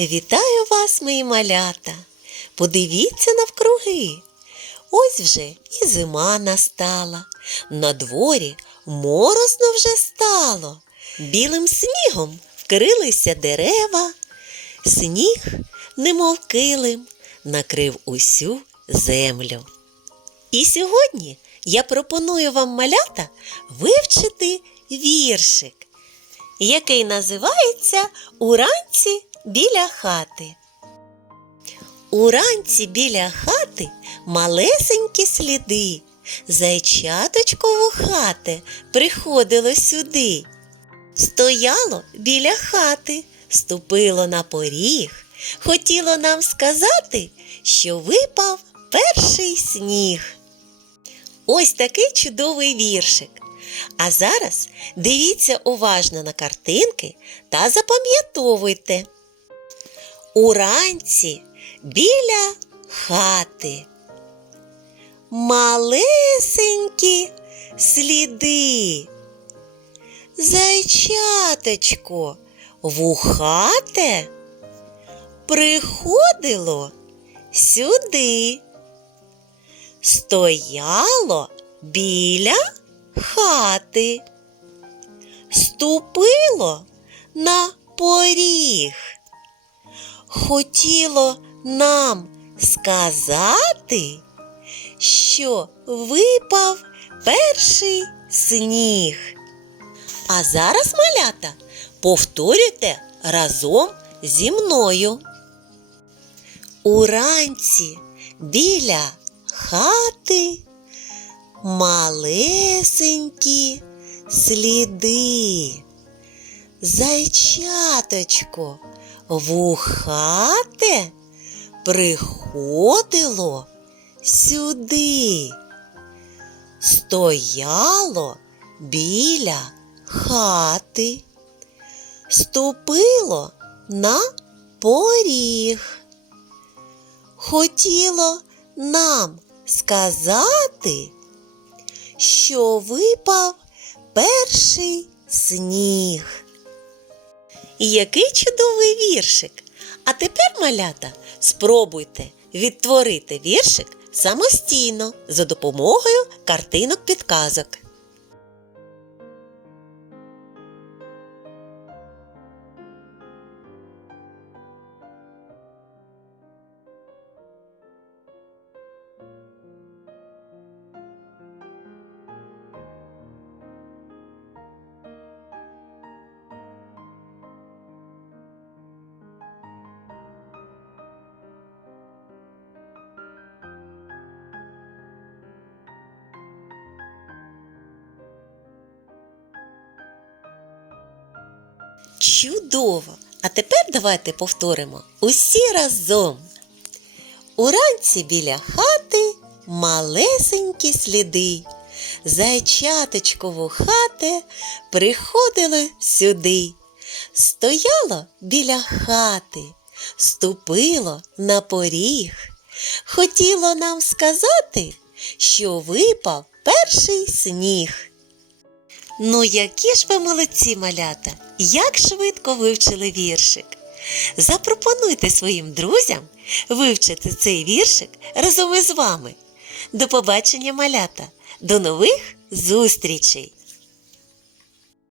Вітаю вас, мої малята. Подивіться навкруги. Ось вже і зима настала. На дворі морозно вже стало. Білим снігом вкрилися дерева. Сніг, немов килим, накрив усю землю. І сьогодні я пропоную вам малята вивчити віршик, який називається Уранці біля хати. Уранці біля хати малесенькі сліди. Зайчаточко хати приходило сюди. Стояло біля хати, ступило на поріг, хотіло нам сказати, що випав перший сніг. Ось такий чудовий віршик. А зараз дивіться уважно на картинки та запам'ятовуйте. Уранці біля хати. Малесенькі сліди. Зайчаточко вухате приходило сюди. Стояло біля хати, ступило на поріг. Хотіло нам сказати, що випав перший сніг. А зараз, малята, повторюйте разом зі мною. Уранці біля хати малесенькі сліди. Зайчаточко вухате приходило сюди, стояло біля хати, ступило на поріг. Хотіло нам сказати, що випав перший сніг. Який чудовий віршик! А тепер, малята, спробуйте відтворити віршик самостійно за допомогою картинок підказок. Чудово! А тепер давайте повторимо усі разом. Уранці біля хати малесенькі сліди. Зайчаточкову хати приходило сюди. Стояло біля хати, ступило на поріг. Хотіло нам сказати, що випав перший сніг. Ну, які ж ви молодці, малята! Як швидко вивчили віршик. Запропонуйте своїм друзям вивчити цей віршик разом із вами. До побачення, малята! До нових зустрічей!